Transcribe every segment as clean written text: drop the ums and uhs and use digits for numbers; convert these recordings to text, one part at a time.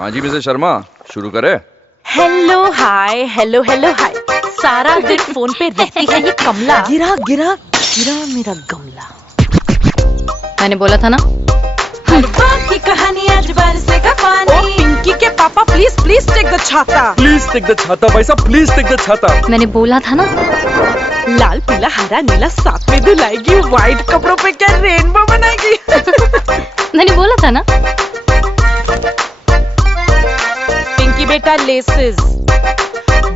हाँ जी मिसेस शर्मा, शुरू करें? Hello hi hello hello hi. सारा दिन फोन पे रहती है ये कमला। गिरा गिरा गिरा मेरा गमला। मैंने बोला था ना। हर बार की कहानी आज बारिश का पानी। ओ पिंकी के पापा प्लीज प्लीज टेक द छाता। प्लीज टेक द छाता भाई साहब, प्लीज टेक द छाता। मैंने बोला था ना। लाल पीला हरा नीला साथ में धुलाएगी, व्हाइट कपड़ों पे क्या रेनबो बनाएगी। मैंने बोला था ना। पिंकी बेटा laces,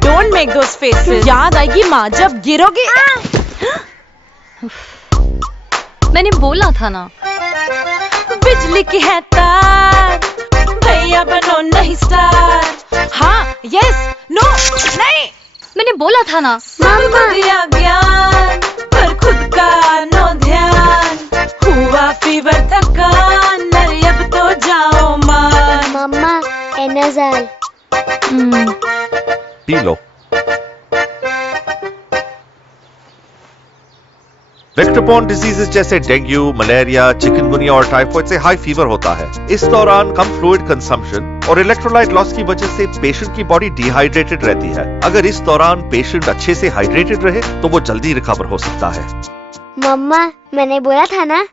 don't make those faces. याद आएगी माँ जब गिरोगी। मैंने बोला था ना। बिजली की है तार, भैया बनो नहीं स्टार। हाँ यस नो नहीं। मैंने बोला था ना। सबको दिया ज्ञान पर खुद का नो ध्यान। हुआ फीवर थकान, अरे अब तो जाओ मान। मम्मा एनाजाल पी लो। वेक्टर-बॉर्न डिजीजेस जैसे डेंगू, मलेरिया, चिकनगुनिया और टाइफाइड से हाई फीवर होता है। इस दौरान कम फ्लूइड कंजम्पशन और इलेक्ट्रोलाइट लॉस की वजह से पेशेंट की बॉडी डिहाइड्रेटेड रहती है। अगर इस दौरान पेशेंट अच्छे से हाइड्रेटेड रहे तो वो जल्दी रिकवर हो सकता है। मम्मा मैंने बोला था ना।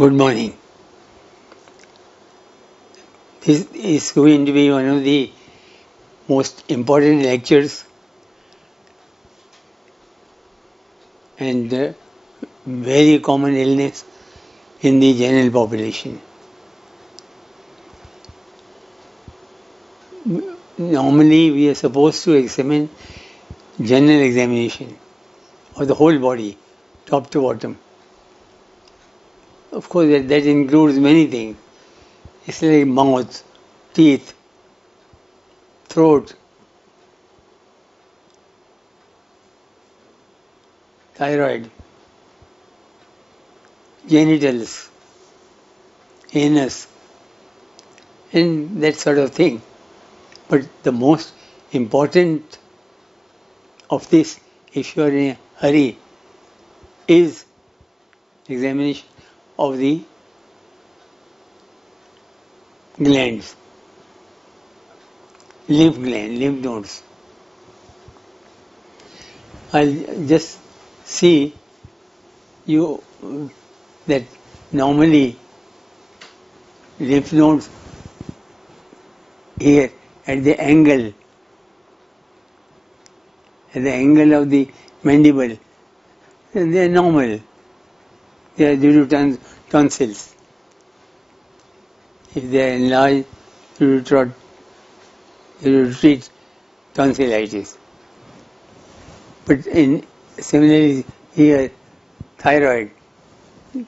Good morning. This is going to be one of the most important lectures and very common illness in the general population. Normally we are supposed to examine general examination of the whole body, top to bottom. Of course, that includes many things. It's like mouth, teeth, throat, thyroid, genitals, anus, and that sort of thing. But the most important of this, if you are in a hurry, is examination of the glands, lymph gland, lymph nodes. I'll just see you that normally lymph nodes here at the angle of the mandible, they are normal. They are due to tonsils. If they are enlarged, you treat tonsillitis. But similarly here, thyroid is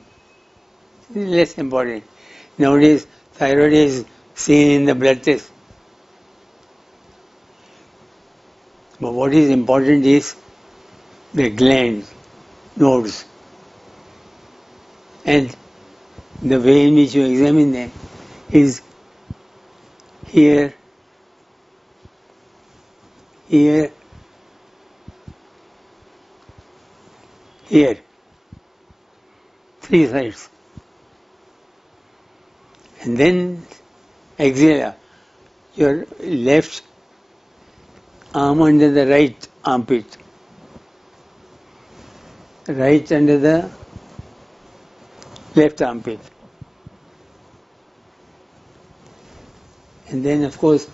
less important. Nowadays, thyroid is seen in the blood test. But what is important is the glands, nodes, and the way in which you examine them is here, here, here, three sides. And then axilla, your left arm under the right armpit, right under the left armpit. And then of course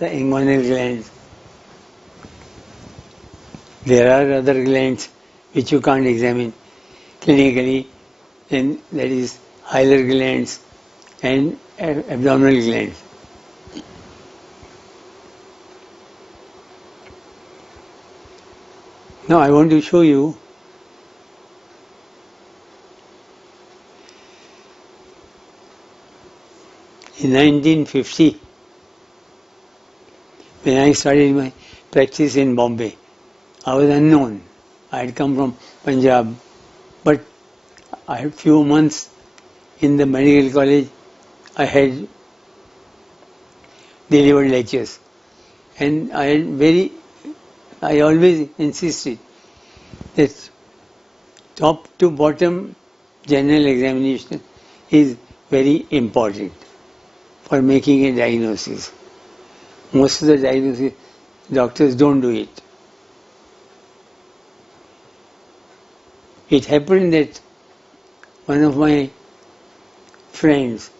the inguinal glands. There are other glands which you can't examine clinically, and that is hilar glands and abdominal glands. Now I want to show you in 1950, when I started my practice in Bombay, I was unknown. I had come from Punjab, but I had few months in the medical college. I had delivered lectures, and I always insisted that top to bottom general examination is very important for making a diagnosis. Most of the diagnosis, doctors don't do it. It happened that one of my friends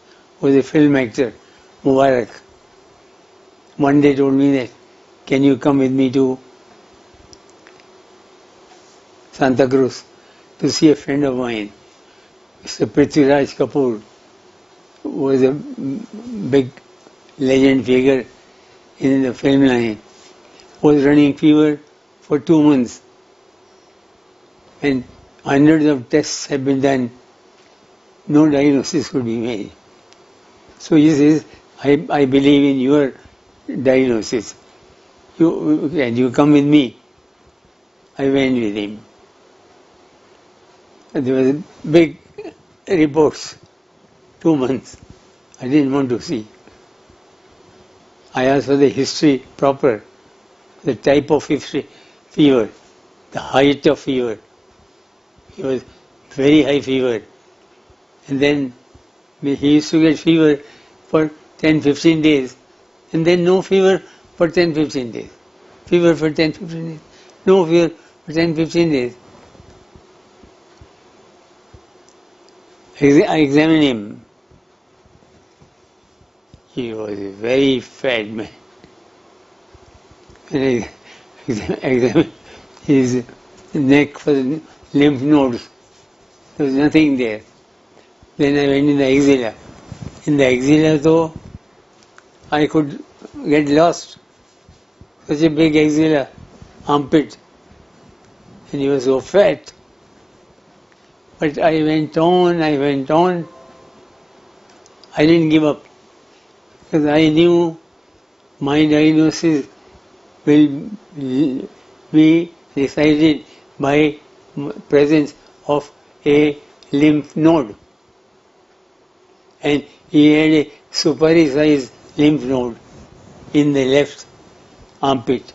was a film actor, Mubarak, one day told me that, can you come with me to Santa Cruz to see a friend of mine, Mr. Prithviraj Kapoor, who was a big legend figure in the film line, was running fever for 2 months, and hundreds of tests have been done. No diagnosis could be made. So he says, I believe in your diagnosis. You come with me. I went with him. And there was big reports, 2 months. I didn't want to see. I asked for the history proper, the type of fever, the height of fever. It was very high fever. And then he used to get fever for 10-15 days, and then no fever for 10-15 days. Fever for 10-15 days. No fever for 10-15 days. I examined him. He was a very fat man. And I examined his neck for the lymph nodes. There was nothing there. Then I went in the axilla. In the axilla though, I could get lost. Such a big axilla, armpit. And he was so fat. But I went on. I didn't give up. Because I knew my diagnosis will be decided by presence of a lymph node. And he had a supersized lymph node in the left armpit.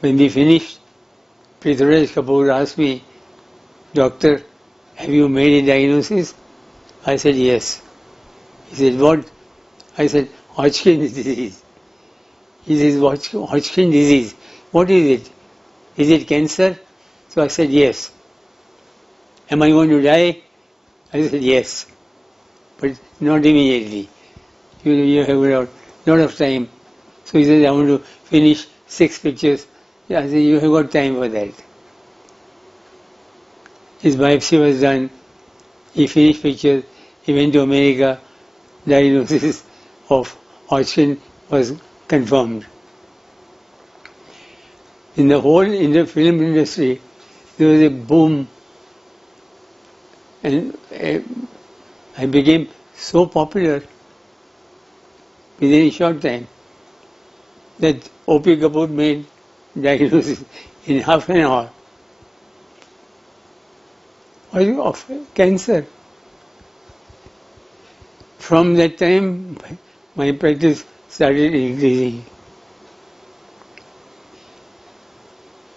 When we finished, Prithviraj Kapoor asked me, Doctor, have you made a diagnosis? I said, yes. He said, what? I said, Hodgkin's disease. He says, Hodgkin's disease. What is it? Is it cancer? So I said, yes. Am I going to die? I said, yes. But not immediately. You have a lot of time. So he said, I want to finish 6 pictures. I said, you have got time for that. His biopsy was done. He finished pictures. He went to America. Diagnosis of Hodgkin was confirmed. In the film industry, there was a boom, and I became so popular within a short time that O.P. Kapoor made diagnosis in half an hour of cancer. From that time, my practice started increasing.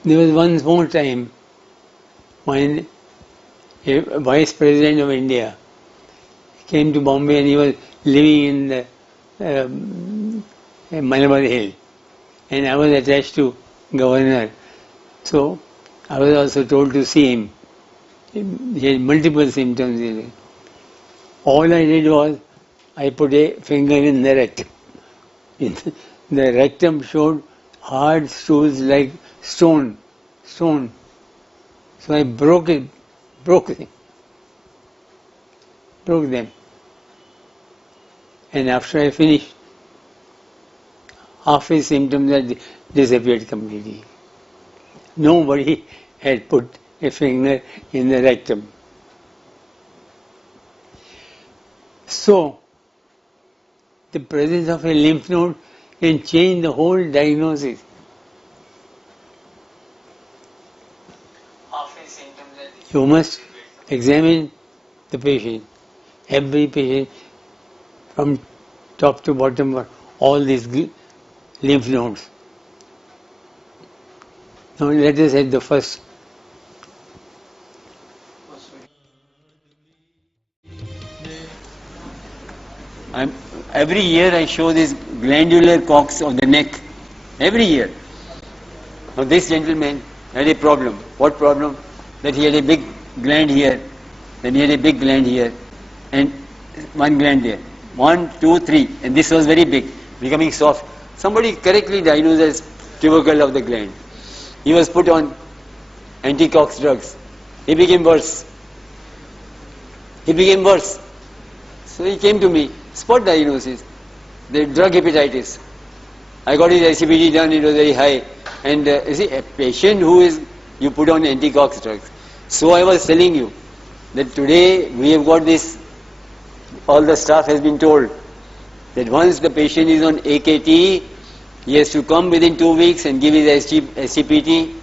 There was one more time when a Vice President of India came to Bombay and he was living in the Malabar Hill, and I was attached to Governor. So I was also told to see him. He had multiple symptoms. All I did was I put a finger in the rectum. The rectum showed hard stools like stone. So I broke them. And after I finished, half his symptoms had disappeared completely. Nobody had put a finger in the rectum. So, the presence of a lymph node can change the whole diagnosis. You must examine the patient, every patient, from top to bottom for all these lymph nodes. Now let us have the first. Every year I show this glandular cocks of the neck. Every year. Now this gentleman had a problem. What problem? That he had a big gland here, then he had a big gland here, and one gland there. 1, 2, 3, and this was very big, becoming soft. Somebody correctly diagnosed as tubercle of the gland. He was put on anti-cox drugs. He became worse. So he came to me, spot diagnosis, the drug hepatitis. I got his ICPD done, it was very high. And you see, a patient who is, you put on anti-cox drugs. So I was telling you that today we have got this, all the staff has been told that once the patient is on AKT, he has to come within 2 weeks and give his SCPT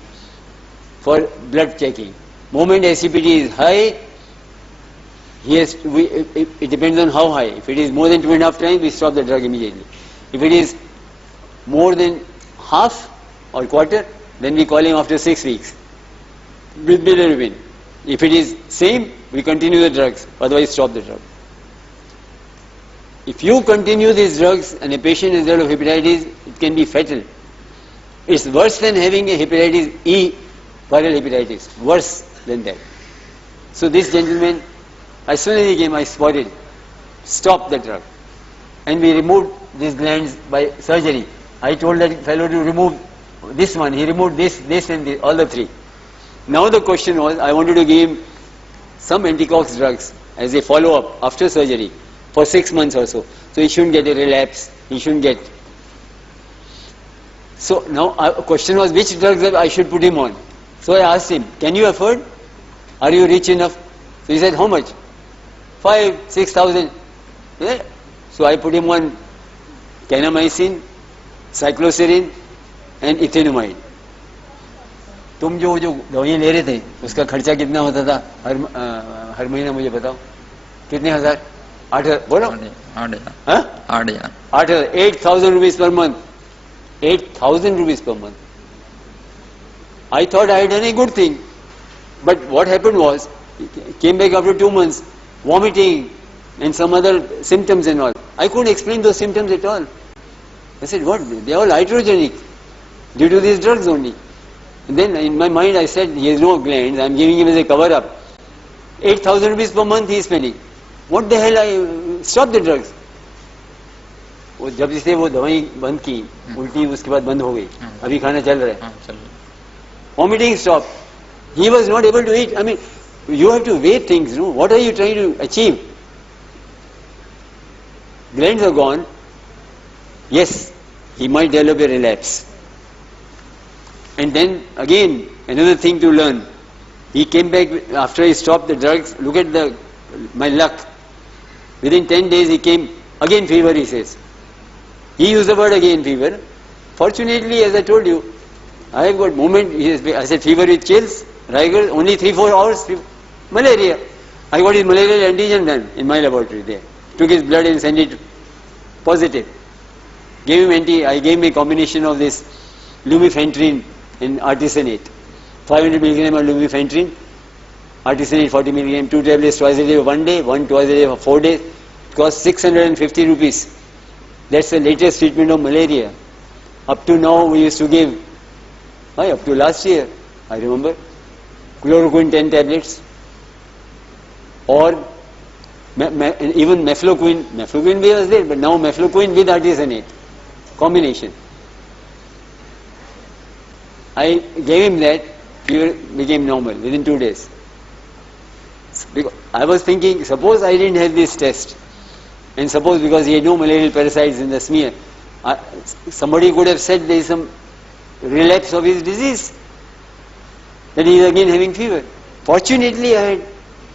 for blood checking. Moment SCPT is high, it depends on how high. If it is more than 2.5 times, we stop the drug immediately. If it is more than half or quarter, then we call him after 6 weeks with bilirubin. If it is same, we continue the drugs, otherwise stop the drug. If you continue these drugs and a patient is dead of hepatitis, it can be fatal. It's worse than having a hepatitis E, viral hepatitis, worse than that. So this gentleman, as soon as he came, I spotted, stop the drug. And we removed these glands by surgery. I told that fellow to remove this one, he removed this and this, all the 3. Now the question was, I wanted to give him some anti-cox drugs as a follow-up after surgery for 6 months or so. So he shouldn't get a relapse, he shouldn't get. So now a question was, which drugs I should put him on? So I asked him, can you afford? Are you rich enough? So he said, how much? 5,000-6,000. Yeah. So I put him on kanamycin, cycloserine and ethinomide. तुम जो दवाइयाँ ले रहे थे उसका खर्चा कितना होता था हर महीना मुझे बताओ कितने हजार 8,000 बोलो 8,000 rupees per month 8,000 rupees per month. I thought I had done a good thing, but what happened was he came back after 2 months vomiting and some other symptoms and all. I couldn't explain those symptoms at all. I said, what? They are all iatrogenic due to these drugs only. And then in my mind I said, he has no glands, I am giving him as a cover up. 8,000 rupees per month he is spending. What the hell, I stop the drugs. जब से वो दवाई बंद की, उल्टी उसके बाद बंद हो गई, अभी खाना चल रहा है. Vomiting stopped. He was not able to eat. I mean, you have to weigh things, no? What are you trying to achieve? Glands are gone. Yes, he might develop a relapse. And then again, another thing to learn. He came back after he stopped the drugs. Look at my luck. Within 10 days he came, again fever he says. He used the word again fever. Fortunately, as I told you, I have got moment, I said fever with chills, rigor, only 3-4 hours, malaria. I got his malarial antigen done in my laboratory there. Took his blood and sent it positive. I gave him a combination of this lumefantrine and artesunate. 500 milligram of lumefantrine, artesunate 40 milligram, 2 tablets twice a day, 1 day, 1 twice a day for 4 days. It costs 650 rupees. That's the latest treatment of malaria. Up to now we used to give, up to last year, I remember, chloroquine 10 tablets or even mefloquine B was there, but now mefloquine with artesunate combination. I gave him that, fever became normal within 2 days. Because I was thinking, suppose I didn't have this test, and suppose because he had no malarial parasites in the smear, somebody could have said there is some relapse of his disease, that he is again having fever. Fortunately, I had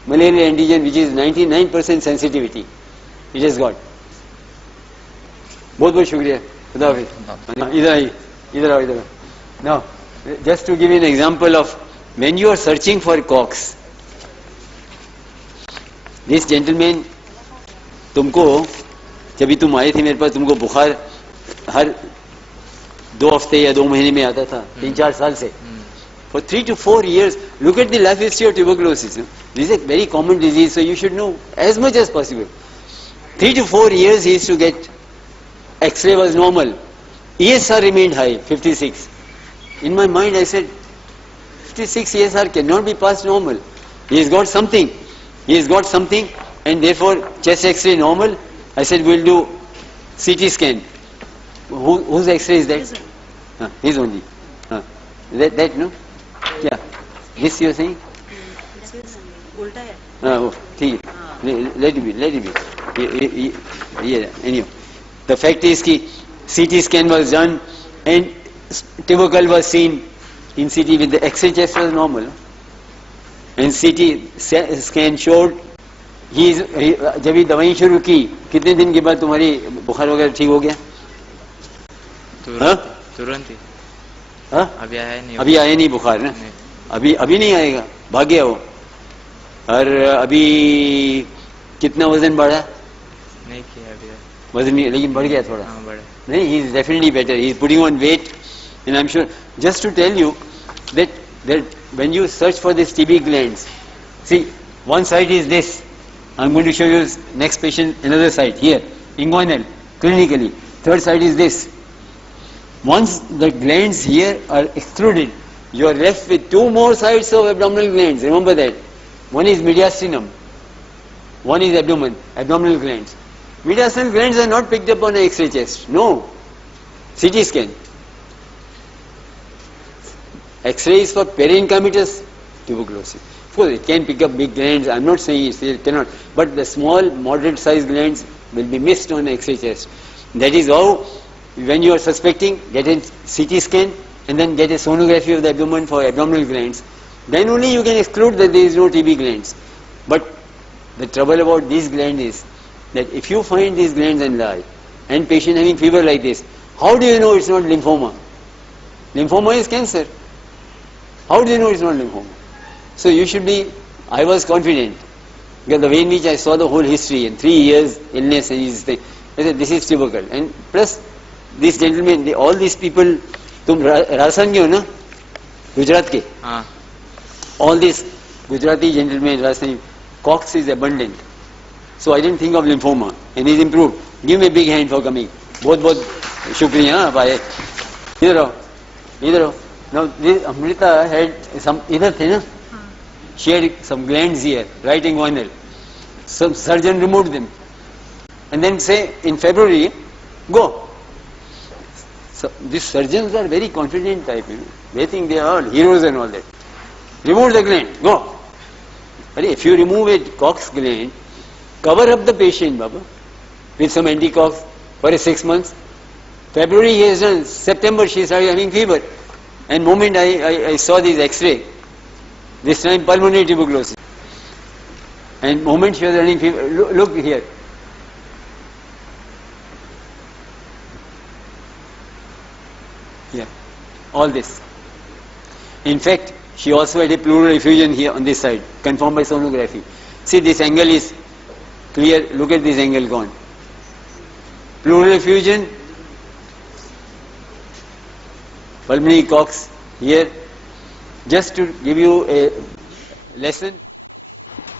malaria antigen which is 99% sensitivity. It has got. बहुत बहुत शुक्रिया. खुदा हाफिज़. इधर आओ. Now, just to give you an example of when you are searching for COX, this gentleman, तुमको जब तुम आए थे मेरे पास, तुमको बुखार हर 2 हफ्ते या 2 महीने में आता था, 3-4 साल से. For 3 to 4 years, look at the life history of tuberculosis. This is a very common disease, so you should know as much as possible. 3 to 4 years he used to get, X-ray was normal, ESR remained high, 56. In my mind I said, 56 ESR cannot be past normal. He has got something, and therefore chest X-ray normal. I said we'll do CT scan. Whose X-ray is that? His only. That no? Yeah. This you are saying? Oh, let it be. Yeah, anyhow. The fact is that CT scan was done and tubercle was seen in CT with the X-ray chest was normal. And CT scan showed जब ये दवाई शुरू की कितने दिन के बाद तुम्हारी बुखार वगैरह ठीक हो गया? तुरंत ही. अभी आया नहीं बुखार ना? अभी नहीं आएगा, भाग गया वो. और अभी कितना वजन बढ़ा? नहीं किया अभी. वजन नहीं, लेकिन बढ़ गया थोड़ा. नहीं, he is definitely better. He is putting on weight, and I am sure. Just to tell you that when you search for these TB glands, see, one side is this. I am going to show you next patient another side here, inguinal, clinically. Third side is this. Once the glands here are excluded, you are left with 2 more sides of abdominal glands. Remember that. One is mediastinum, one is abdominal glands. Mediastinal glands are not picked up on an X-ray chest. No. CT scan. X-ray is for periincamitous tuberculosis. Of course, it can pick up big glands. I am not saying it cannot. But the small, moderate sized glands will be missed on X-ray chest. That is how, when you are suspecting, get a CT scan and then get a sonography of the abdomen for abdominal glands. Then only you can exclude that there is no TB glands. But the trouble about these glands is that if you find these glands enlarged and patient having fever like this, how do you know it's not lymphoma? Lymphoma is cancer. How do you know it's not lymphoma? So you should be, I was confident, because the way in which I saw the whole history and 3 years illness and his thing, I said this is tubercle. And plus this gentleman, all these people, तुम राजस्थान के हो ना, गुजरात के, all these Gujarati gentlemen, Rajasthani, COX is abundant. So I didn't think of lymphoma, and he's improved. Give me a big hand for coming. बहुत शुक्रिया आप आए. इधर आओ. Now this Amrita had some, इधर थे ना? She had some glands here, right inguinal. Some surgeon removed them, and then say in February, go. So these surgeons are very confident type. They think they are all heroes and all that. Remove the gland, go. But if you remove a COX gland, cover up the patient, Baba, with some anti-COX for 6 months. February he has done, September she started having fever. And moment I saw this X-ray, this time pulmonary tuberculosis. And moment she was running fever, look here. Yeah, all this. In fact, she also had a pleural effusion here on this side, confirmed by sonography. See, this angle is clear, look at this angle gone. Pleural effusion, pulmonary COX here. Just to give you a lesson,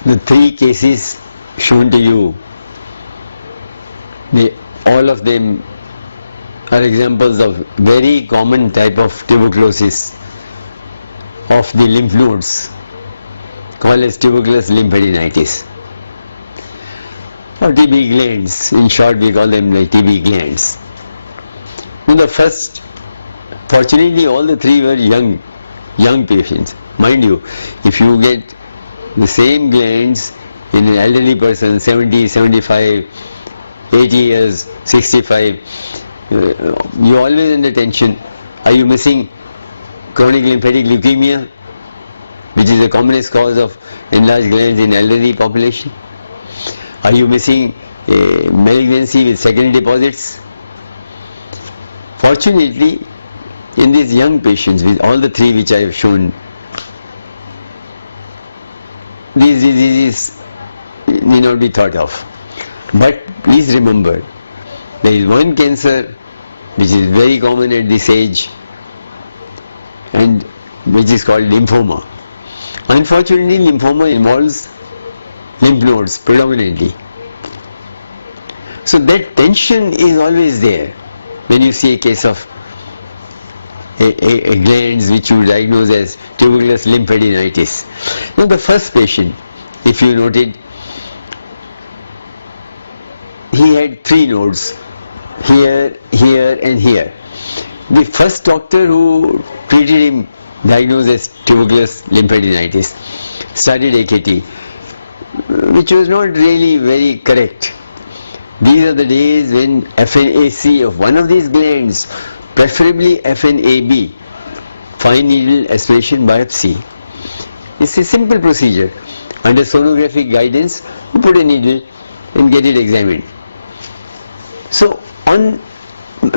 the 3 cases shown to you, all of them are examples of very common type of tuberculosis of the lymph nodes called as tuberculous lymphadenitis. or TB glands. In short, we call them like TB glands. In the first, fortunately, all the three were young patients. Mind you, if you get the same glands in an elderly person, 70, 75, 80 years, 65, you always under tension. Are you missing chronic lymphatic leukemia, which is the commonest cause of enlarged glands in elderly population? Are you missing a malignancy with secondary deposits? Fortunately, in these young patients with all the three which I have shown, these diseases need not be thought of. But please remember, there is one cancer which is very common at this age and which is called lymphoma. Unfortunately, lymphoma involves lymph nodes predominantly. So that tension is always there when you see a case of a glands which you diagnose as tuberculous lymphadenitis. Now the first patient, if you noted, he had three nodes, here, here and here. The first doctor who treated him diagnosed as tuberculous lymphadenitis started AKT, which was not really very correct. These are the days when FNAC of one of these glands, preferably FNAB, fine needle aspiration biopsy. It's a simple procedure. Under sonographic guidance, you put a needle and get it examined. So on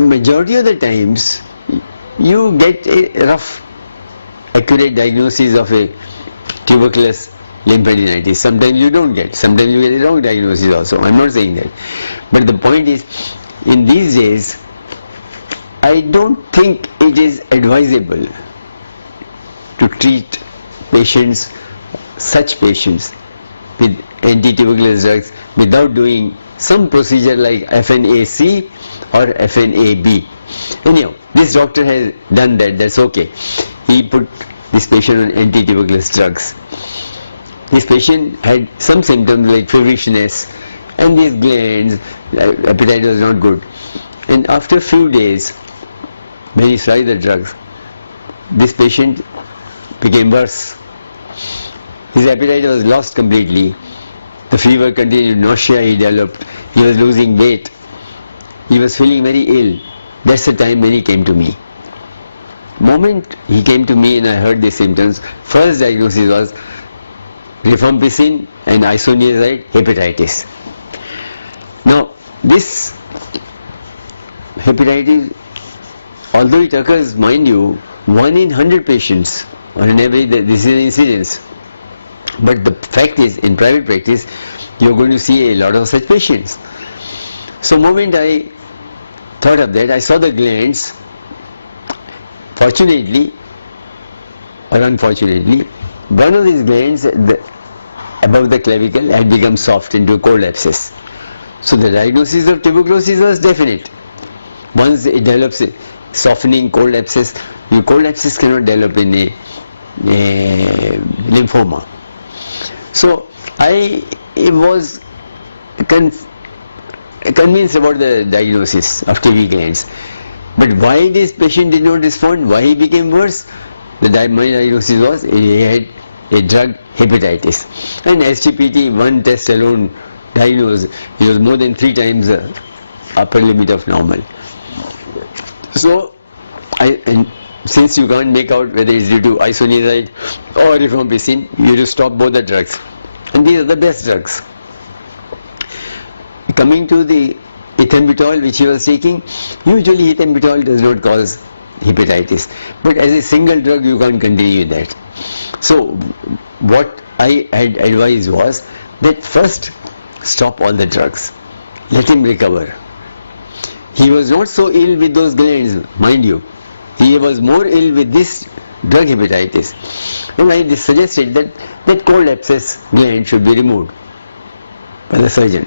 majority of the times, you get a rough, accurate diagnosis of a tuberculous lymphadenitis. Sometimes you don't get, sometimes you get a wrong diagnosis also. I'm not saying that. But the point is, in these days, I don't think it is advisable to treat patients, such patients, with anti-tuberculous drugs without doing some procedure like FNAC or FNAB. Anyhow, this doctor has done that, that's okay. He put this patient on anti-tuberculous drugs. This patient had some symptoms like feverishness and these glands, appetite was not good. And after a few days, when he tried the drugs, this patient became worse. His appetite was lost completely. The fever continued, nausea he developed, he was losing weight, he was feeling very ill. That's the time when he came to me. Moment he came to me and I heard the symptoms, first diagnosis was rifampicin and isoniazid hepatitis. Now this hepatitis, although it occurs, mind you, 1 in 100 patients on an average, this is an incidence. But the fact is, in private practice, you are going to see a lot of such patients. So moment I thought of that, I saw the glands. Fortunately or unfortunately, one of these glands above the clavicle had become soft into a cold abscess. So the diagnosis of tuberculosis was definite. Once it develops a softening cold abscess, your cold abscess cannot develop in a lymphoma. So I was convinced about the diagnosis of TB glands. But why this patient did not respond, why he became worse? My diagnosis was he had a drug hepatitis. And SGPT, one test alone diagnosed, it was more than 3 times the upper limit of normal. So, and since you can't make out whether it's due to isoniazid or rifampicin, you have to stop both the drugs. And these are the best drugs. Coming to the ethambutol which he was taking, usually ethambutol does not cause hepatitis. But as a single drug you can't continue that. So what I had advised was that first stop all the drugs. Let him recover. He was not so ill with those glands, mind you. He was more ill with this drug hepatitis. And I suggested that cold abscess gland should be removed by the surgeon.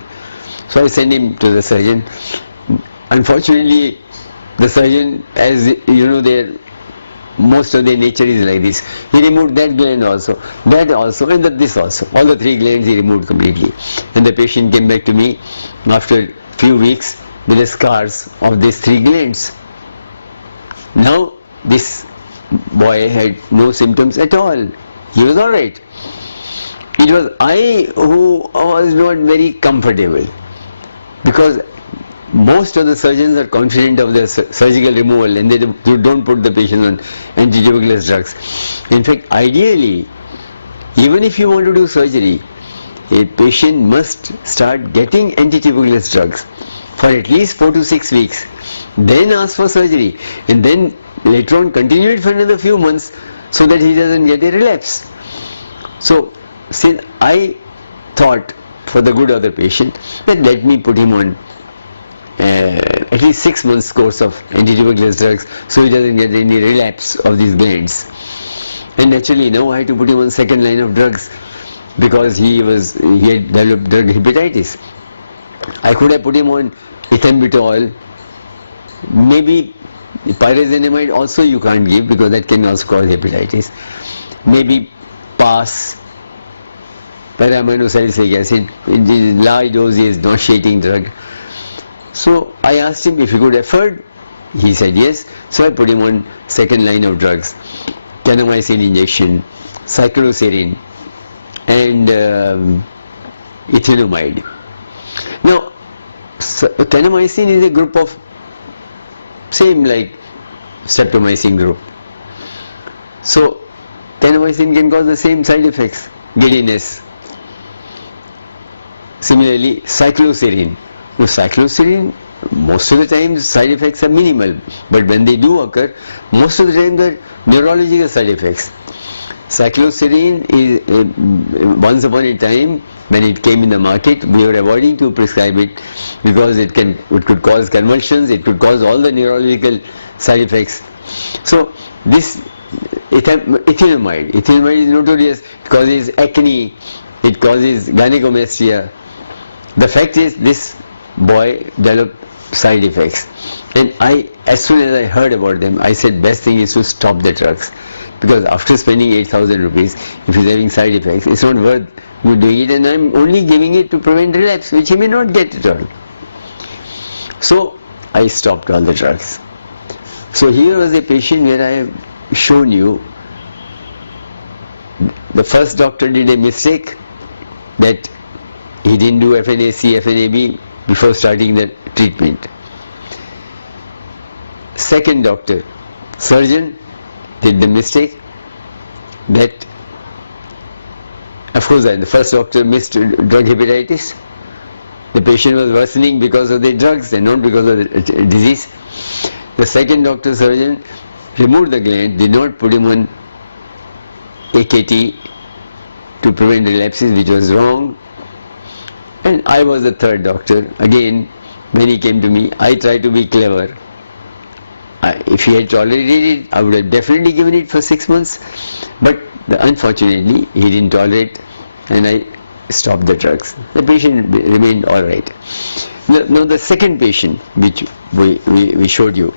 So I sent him to the surgeon. Unfortunately, the surgeon, as you know, their most of their nature is like this. He removed that gland also, that also, and this also. All the 3 glands he removed completely. And the patient came back to me after few weeks with the scars of these 3 glands. Now this boy had no symptoms at all. He was alright. It was I who was not very comfortable, because most of the surgeons are confident of the surgical removal and they don't put the patient on antituberculous drugs. In fact, ideally, even if you want to do surgery, a patient must start getting antituberculous drugs for at least 4 to 6 weeks, then ask for surgery, and then later on continue it for another few months so that he doesn't get a relapse. So, since I thought for the good of the patient that let me put him on at least 6 months course of antituberculous drugs so he doesn't get any relapse of these glands. And naturally now I had to put him on second line of drugs because he had developed drug hepatitis. I could have put him on ethambutol, maybe pyrazinamide also you can't give because that can also cause hepatitis. Maybe PAS, para-aminosalicylic acid, it is large dose, is nauseating drug. So I asked him if he could afford. He said yes. So I put him on second line of drugs, kanamycin injection, cycloserine, and ethanolamide. Now, kanamycin is a group of same like streptomycin group. So kanamycin can cause the same side effects, giddiness. Similarly, cycloserine. Now, cycloserine, most of the time side effects are minimal, but when they do occur, most of the time they are neurological side effects. Cycloserine is once upon a time when it came in the market, we were avoiding to prescribe it because it could cause convulsions, it could cause all the neurological side effects. So this ethanolamide is notorious. It causes acne, it causes gynecomastia. The fact is this boy developed side effects, and as soon as I heard about them, I said best thing is to stop the drugs, because after spending 8,000 rupees, if he's having side effects, it's not worth doing it, and I'm only giving it to prevent relapse, which he may not get at all. So I stopped all the drugs. So here was a patient where I have shown you the first doctor did a mistake, that he didn't do FNAC, FNAB before starting the treatment. Second doctor, surgeon, did the mistake that, of course, the first doctor missed drug hepatitis. The patient was worsening because of the drugs and not because of the disease. The second doctor, surgeon, removed the gland, did not put him on AKT to prevent relapses, which was wrong. And I was the third doctor. Again, when he came to me, I tried to be clever. If he had tolerated it, I would have definitely given it for 6 months. But unfortunately, he didn't tolerate, and I stopped the drugs. The patient remained alright. Now the second patient, which we showed you,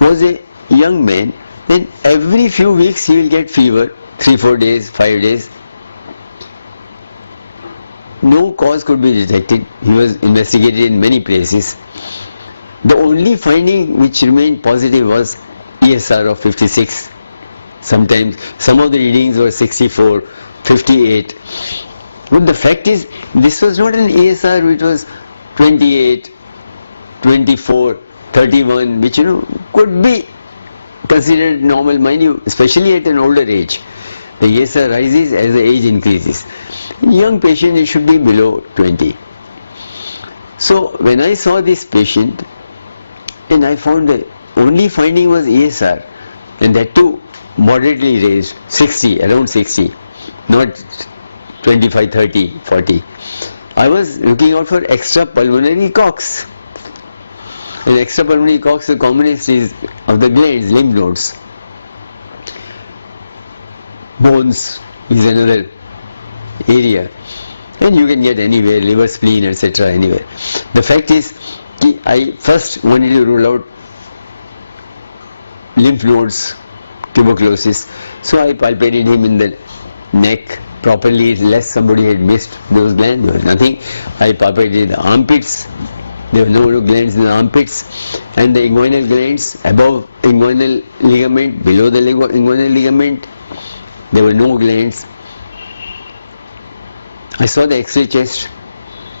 was a young man. Then every few weeks he will get fever, 3-4 days, 5 days. No cause could be detected. He was investigated in many places. The only finding which remained positive was ESR of 56. Sometimes some of the readings were 64, 58. But the fact is, this was not an ESR which was 28, 24, 31, which could be considered normal, mind you, especially at an older age. The ESR rises as the age increases. In young patient, it should be below 20. So when I saw this patient, and I found the only finding was ESR, and that too moderately raised, 60, around 60, not 25, 30, 40. I was looking out for extrapulmonary COX. And extrapulmonary COX, the commonest is of the glands, lymph nodes. Bones is another area, and you can get anywhere, liver, spleen, etc. anywhere. The fact is, I first wanted to rule out lymph nodes, tuberculosis. So I palpated him in the neck properly, lest somebody had missed those glands. There was nothing. I palpated the armpits. There were no glands in the armpits, and the inguinal glands above inguinal ligament, below the inguinal ligament, there were no glands. I saw the X-ray chest.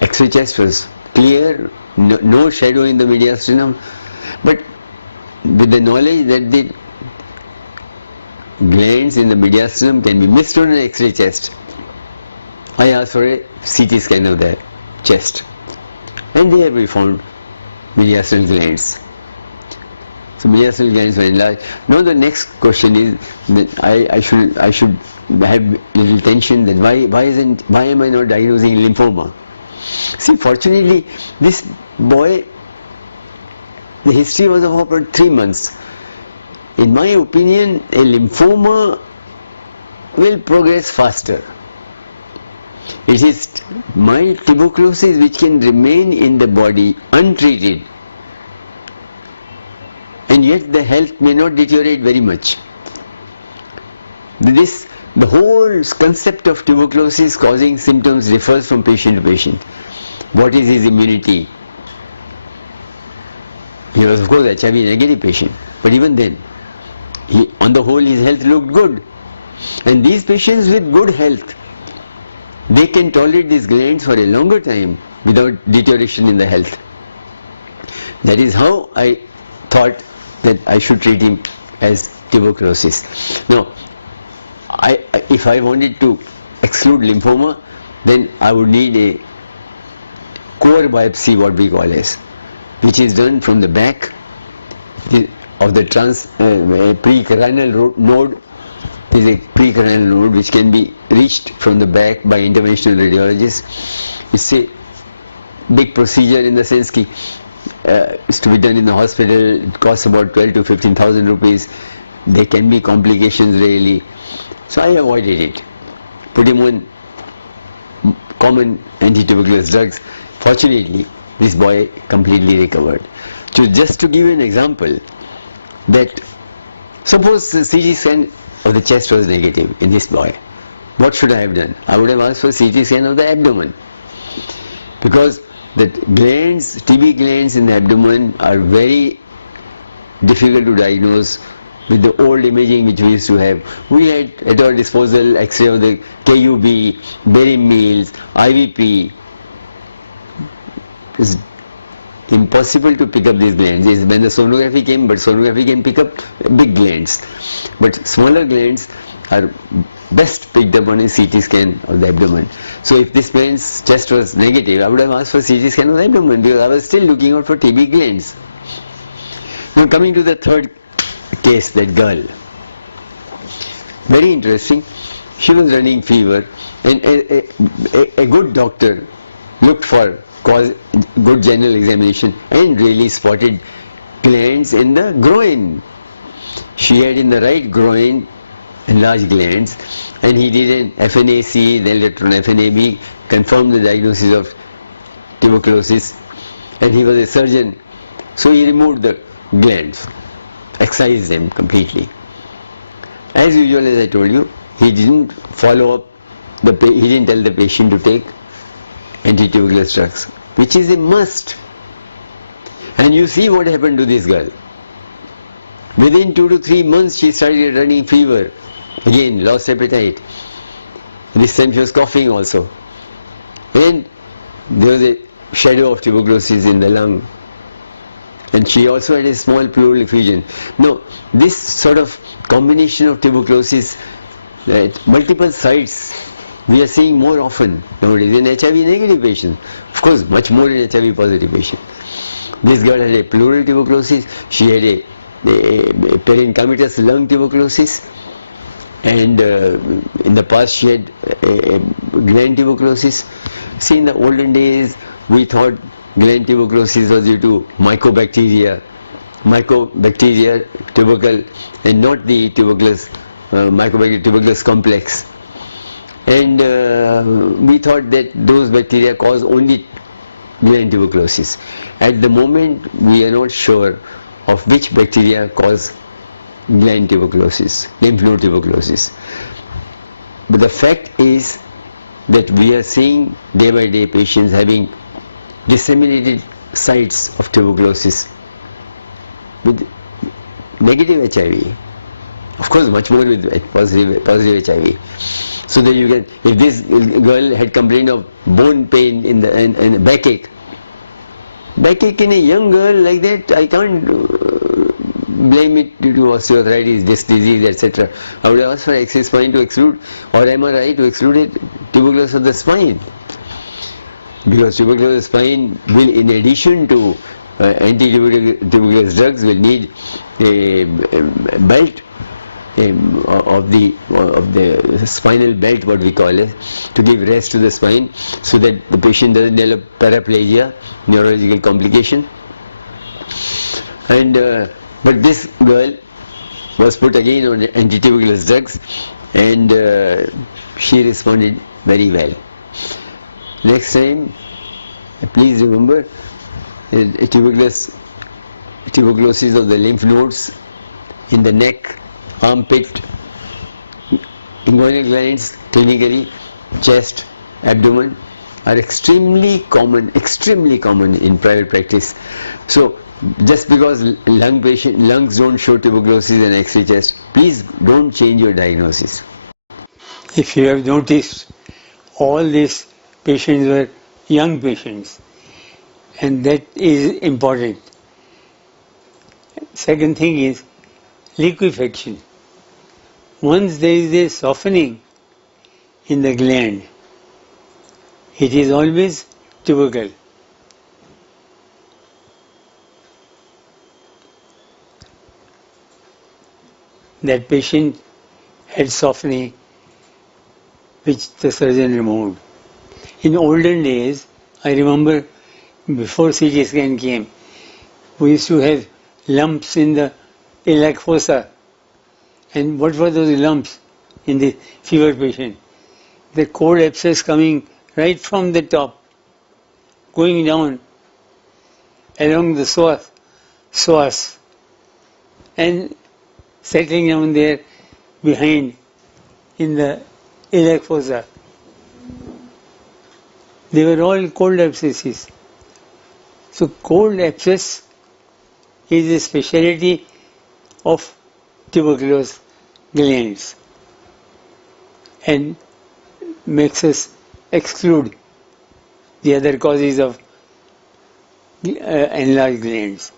X-ray chest was clear, no shadow in the mediastinum, but with the knowledge that the glands in the mediastinum can be missed on an X-ray chest, I asked for a CT scan of the chest, and there we found mediastinal glands. So mediastinal glands were enlarged. Now the next question is that I should have little tension that why am I not diagnosing lymphoma? See, fortunately, this boy, the history was of about 3 months. In my opinion, a lymphoma will progress faster. It is mild tuberculosis which can remain in the body untreated, and yet the health may not deteriorate very much. The whole concept of tuberculosis causing symptoms differs from patient to patient. What is his immunity? He was of course HIV negative patient, but even then, on the whole his health looked good. And these patients with good health, they can tolerate these glands for a longer time without deterioration in the health. That is how I thought that I should treat him as tuberculosis. Now, if I wanted to exclude lymphoma, then I would need a core biopsy, what we call as, which is done from the back of the precarinal node. Is a precarinal node which can be reached from the back by interventional radiologists. It's a big procedure in the sense that it's to be done in the hospital. It costs about 12 to 15,000 rupees. There can be complications really. So I avoided it. Put him on common anti-tuberculosis drugs. Fortunately, this boy completely recovered. So just to give you an example, that suppose the CT scan of the chest was negative in this boy, what should I have done? I would have asked for CT scan of the abdomen, because the glands, TB glands in the abdomen are very difficult to diagnose with the old imaging which we used to have. We had at our disposal X-ray of the KUB, barium meals, IVP. It's impossible to pick up these glands. It's when the sonography came, but sonography can pick up big glands, but smaller glands are best picked up on a CT scan of the abdomen. So if this man's chest was negative, I would have asked for CT scan of the abdomen, because I was still looking out for TB glands. Now coming to the third case, that girl, very interesting. She was running fever, and a good doctor looked for good general examination and really spotted glands in the groin. She had in the right groin enlarged glands, and he did an FNAC, then later on FNAB, confirmed the diagnosis of tuberculosis, and he was a surgeon, so he removed the glands, excised them completely. As usual, as I told you, he didn't follow up, he didn't tell the patient to take anti-tuberculosis drugs, which is a must. And you see what happened to this girl. Within 2 to 3 months she started running fever, again lost appetite. This time she was coughing also, and there was a shadow of tuberculosis in the lung, and she also had a small pleural effusion. Now this sort of combination of tuberculosis at multiple sites we are seeing more often nowadays in HIV negative patients, of course much more in HIV positive patients. This girl had a pleural tuberculosis, she had a parenchymatous lung tuberculosis, and in the past she had a gland tuberculosis. See, in the olden days we thought gland tuberculosis was due to mycobacteria tubercle, and not the tuberculous mycobacteria tuberculous complex, and we thought that those bacteria cause only gland tuberculosis. At the moment we are not sure of which bacteria cause gland tuberculosis, lymph node tuberculosis. But the fact is that we are seeing day by day patients having disseminated sites of tuberculosis with negative HIV. Of course, much more with positive HIV. So that you can, if this girl had complained of bone pain in the backache in a young girl like that, I can't blame it due to osteoarthritis, disc disease, etc. I would ask for X-ray spine to exclude, or MRI to exclude tuberculosis of the spine. Because tuberculosis spine will, in addition to anti-tuberculosis drugs, will need a belt of the spinal belt, what we call it, to give rest to the spine, so that the patient doesn't develop paraplegia, neurological complication. And but this girl was put again on anti-tuberculosis drugs, and she responded very well. Next time, please remember tuberculosis of the lymph nodes in the neck, armpit, inguinal glands, clinically, chest, abdomen are extremely common in private practice. So just because lungs don't show tuberculosis and X-ray chest, please don't change your diagnosis. If you have noticed, all these patients were young patients, and that is important. Second thing is liquefaction. Once there is a softening in the gland, it is always tubercle. That patient had softening, which the surgeon removed. In olden days, I remember before CT scan came, we used to have lumps in the iliac fossa. And what were those lumps in the fever patient? The cold abscess coming right from the top, going down along the psoas, and settling down there behind in the iliac fossa. They were all cold abscesses. So cold abscess is a specialty of tuberculous glands and makes us exclude the other causes of enlarged glands.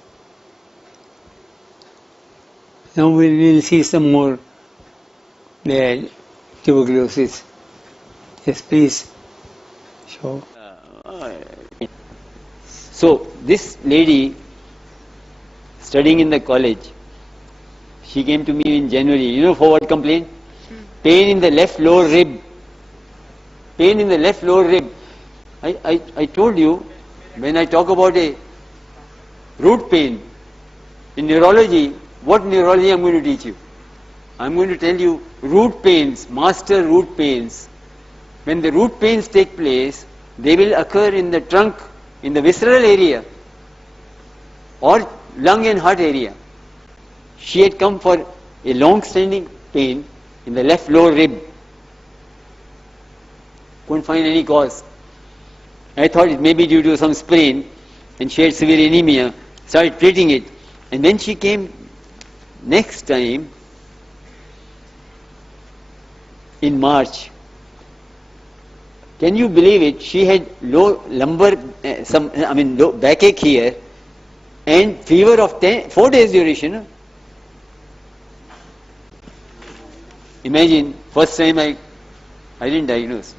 Now we will see some more tuberculosis. Yes, please show. So this lady studying in the college, she came to me in January. You know for what complaint? Pain in the left lower rib. Pain in the left lower rib. I told you, when I talk about a root pain in neurology, what neurology I'm going to teach you? I'm going to tell you root pains, master root pains. When the root pains take place, they will occur in the trunk, in the visceral area, or lung and heart area. She had come for a long-standing pain in the left lower rib. Couldn't find any cause. I thought it may be due to some sprain, and she had severe anemia. Started treating it, and then she came next time in March. Can you believe it? She had low lumbar, low backache here, and fever of 4 days duration. Imagine, first time I didn't diagnose.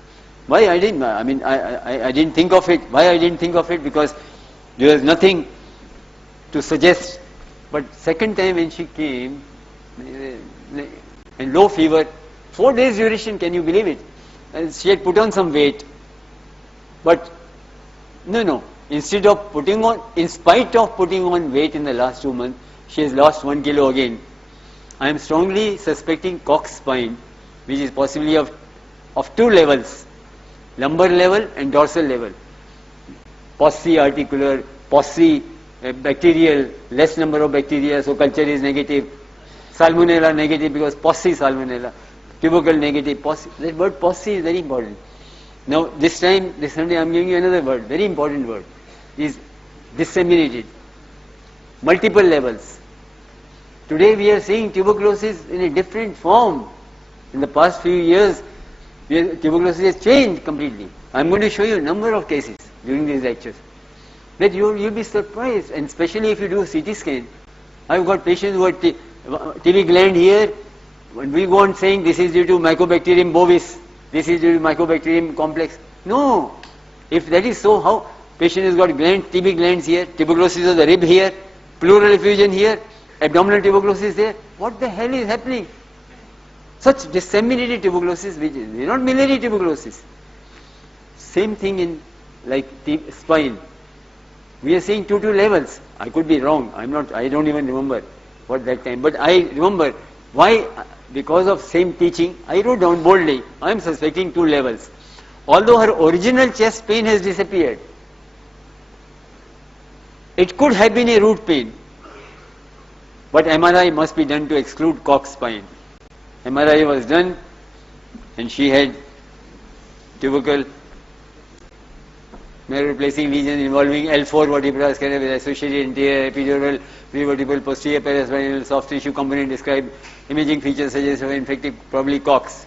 Why I didn't? I didn't think of it. Why I didn't think of it? Because there was nothing to suggest. But second time when she came, and low fever, 4 days duration, can you believe it? And she had put on some weight. But no. Instead of putting on, in spite of putting on weight in the last 2 months, she has lost 1 kilo again. I am strongly suspecting Cox spine, which is possibly of 2 levels, lumbar level and dorsal level. Possi articular, possi bacterial, less number of bacteria, so culture is negative. salmonella negative because posse salmonella, tubercle negative, posse. That word posse is very important. Now this Sunday I am giving you another word, very important word, is disseminated, multiple levels. Today we are seeing tuberculosis in a different form. In the past few years, tuberculosis has changed completely. I am going to show you a number of cases during these lectures. That you'll be surprised, and especially if you do a CT scan. I've got patients who are TB gland here, when we go on saying this is due to Mycobacterium bovis, this is due to Mycobacterium complex. No! If that is so, how? Patient has got glands, TB glands here, tuberculosis of the rib here, pleural effusion here, abdominal tuberculosis there. What the hell is happening? Such disseminated tuberculosis, which is not miliary tuberculosis. Same thing in like spine. We are seeing two levels. I could be wrong. I don't even remember what that time. But I remember why, because of same teaching, I wrote down boldly, I am suspecting 2 levels. Although her original chest pain has disappeared, it could have been a root pain. But MRI must be done to exclude Cox spine. MRI was done and she had tubercle marrow replacing lesions involving L4 vertebral scanner with associated anterior epidural prevertebral posterior paraspinal soft tissue component described. Imaging features suggest of infected, probably Cox.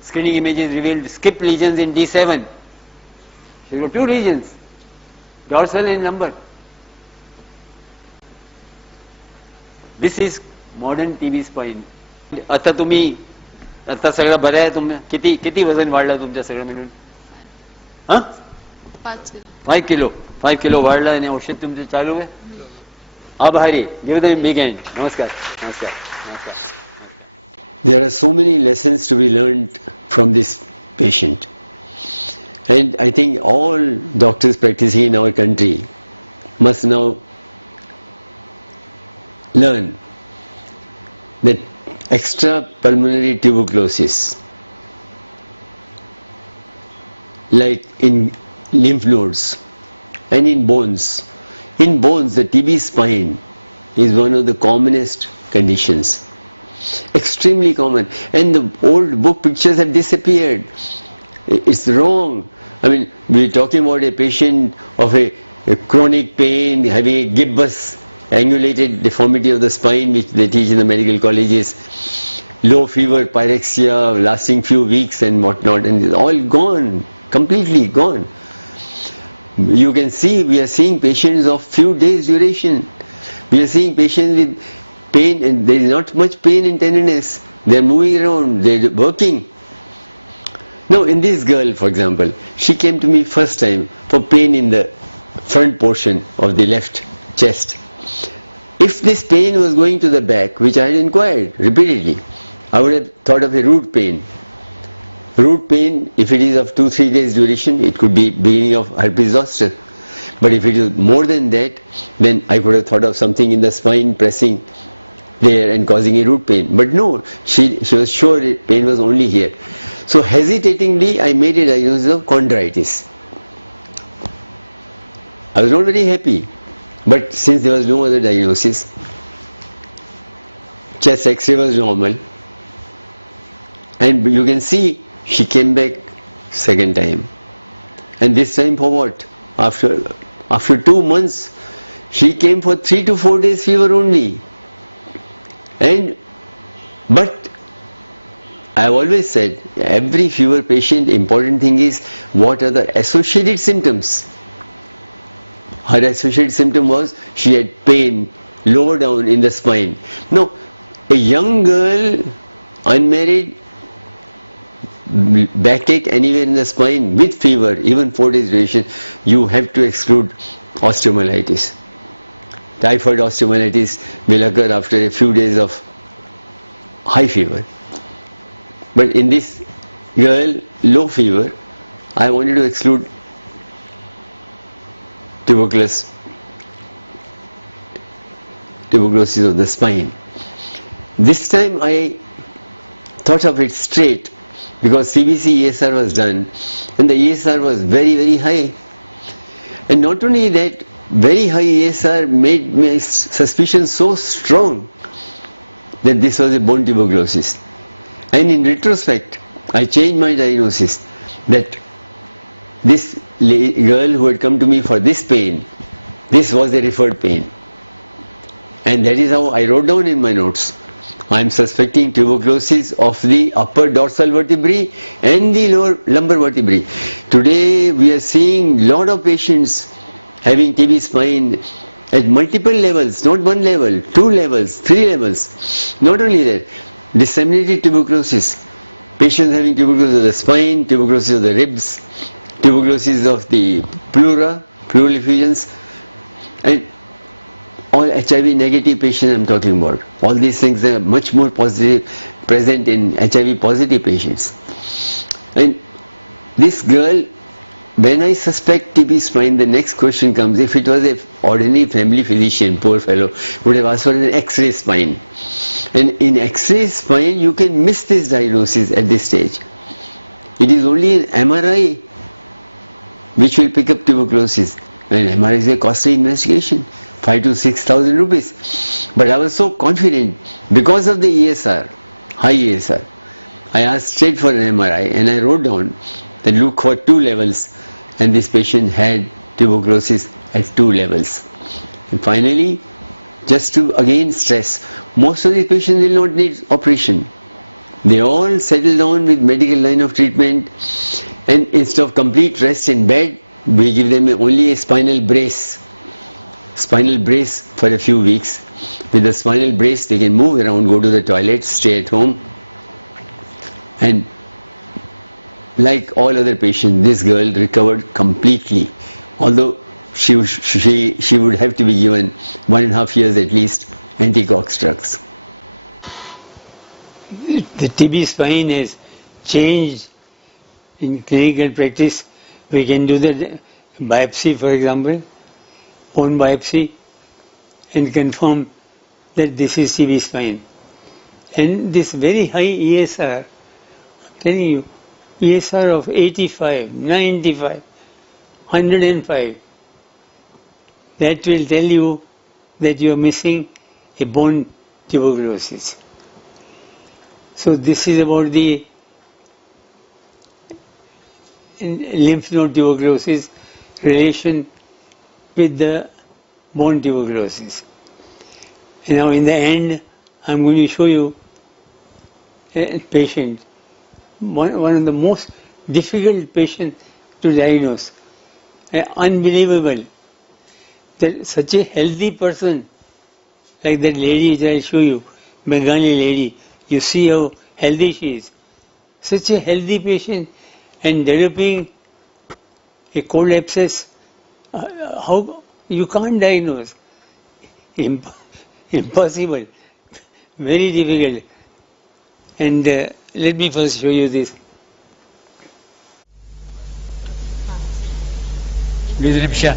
Screening images revealed skip lesions in D7. She got 2 lesions, dorsal and lumbar. This is modern TB spine. आता सगळं बरं आहे तुम्ही किती वजन वाढलं तुमच्या सगळं मिळून? 5 किलो वाढलं आणि औषध तुमचं चालू आहे. आभारी. Give them big hand. नमस्कार. There are so many lessons to be learned from this patient, and I think all doctors practicing in our country must now learn that extrapulmonary tuberculosis, like in lymph nodes and in bones. In bones, the TB spine is one of the commonest conditions. Extremely common. And the old book pictures have disappeared. It's wrong. I mean, we're talking about a patient of a chronic pain, having a gibbous angulated deformity of the spine, which they teach in the medical colleges, low fever, pyrexia, lasting few weeks and whatnot, and it's all gone, completely gone. You can see, we are seeing patients of few days duration. We are seeing patients with pain, and there is not much pain and tenderness. They are moving around, they are working. Now in this girl, for example, she came to me first time for pain in the front portion of the left chest. If this pain was going to the back, which I had inquired repeatedly, I would have thought of a root pain. Root pain, if it is of 2-3 days duration, it could be beginning of herpes zoster. But if it is more than that, then I could have thought of something in the spine pressing there and causing a root pain. But no, she was sure pain was only here. So hesitatingly, I made a diagnosis of chondritis. I was not very happy. But since there was no other diagnosis, chest X-ray was normal, and you can see she came back second time, and this time for what? After 2 months, she came for 3 to 4 days fever only. But I have always said, every fever patient, important thing is what are the associated symptoms. Her associated symptom was she had pain lower down in the spine. Now, a young girl, unmarried, backache anywhere in the spine with fever, even 4 days duration, you have to exclude osteomyelitis. Typhoid osteomyelitis will occur after a few days of high fever. But in this girl, low fever, I wanted to exclude tuberculosis of the spine. This time I thought of it straight, because CBC ESR was done and the ESR was very, very high. And not only that, very high ESR made my suspicion so strong that this was a bone tuberculosis. And in retrospect, I changed my diagnosis that this girl who had come to me for this pain, this was a referred pain. And that is how I wrote down in my notes. I am suspecting tuberculosis of the upper dorsal vertebrae and the lower lumbar vertebrae. Today we are seeing lot of patients having TB spine at multiple levels, not one level, 2 levels, 3 levels. Not only that, disseminated tuberculosis. Patients having tuberculosis of the spine, tuberculosis of the ribs, tuberculosis of the pleura, pleural effusions, and all HIV negative patients I am talking about. All these things are much more positive present in HIV positive patients. And this girl, when I suspect TB spine, the next question comes, if it was an ordinary family physician, poor fellow, would have asked for an X-ray spine. And in X-ray spine, you can miss this diagnosis at this stage. It is only an MRI which will pick up tuberculosis. And MRI is a costly investigation, 5,000 to 6,000 rupees. But I was so confident because of the ESR, high ESR. I asked straight for an MRI and I wrote down that look for 2 levels, and this patient had tuberculosis at 2 levels. And finally, just to again stress, most of the patients will not need operation. They all settle down with medical line of treatment, and instead of complete rest in bed, we give them only a spinal brace for a few weeks. With the spinal brace they can move around, go to the toilet, stay at home, and like all other patients, this girl recovered completely, although she would have to be given 1.5 years at least anti-cox drugs. The TB spine has changed in clinical practice. We can do the biopsy, for example, bone biopsy, and confirm that this is TB spine. And this very high ESR, I'm telling you, ESR of 85, 95, 105, that will tell you that you are missing a bone tuberculosis. So this is about the lymph node tuberculosis relation with the bone tuberculosis. And now in the end, I'm going to show you a patient, one of the most difficult patients to diagnose. Unbelievable that such a healthy person, like that lady which I'll show you, Bengali lady, you see how healthy she is. Such a healthy patient and developing a cold abscess, how you can't diagnose. Impossible, very difficult. And let me first show you this. This is Rimsha.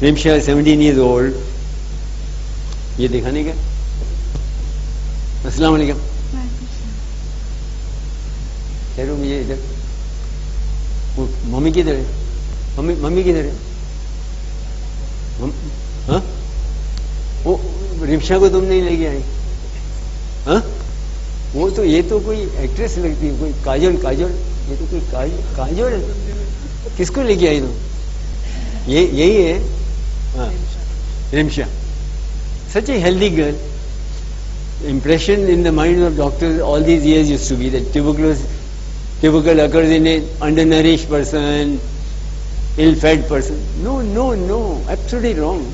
Rimsha is 17 years old. ये देखा नहीं क्या? अस्सलाम वालेकुम. ठहरो मुझे इधर. वो मम्मी किधर है? मम्मी किधर है? हाँ? वो रिम्शा को तुम नहीं लेके आई? हाँ? वो तो ये तो कोई एक्ट्रेस लगती है, कोई काजल, ये तो कोई काजल किसको लेके आई तुम? यही है. हाँ, Rimsha. Such a healthy girl. Impression in the mind of doctors all these years used to be that tubercle occurs in an undernourished person, ill-fed person. No, absolutely wrong.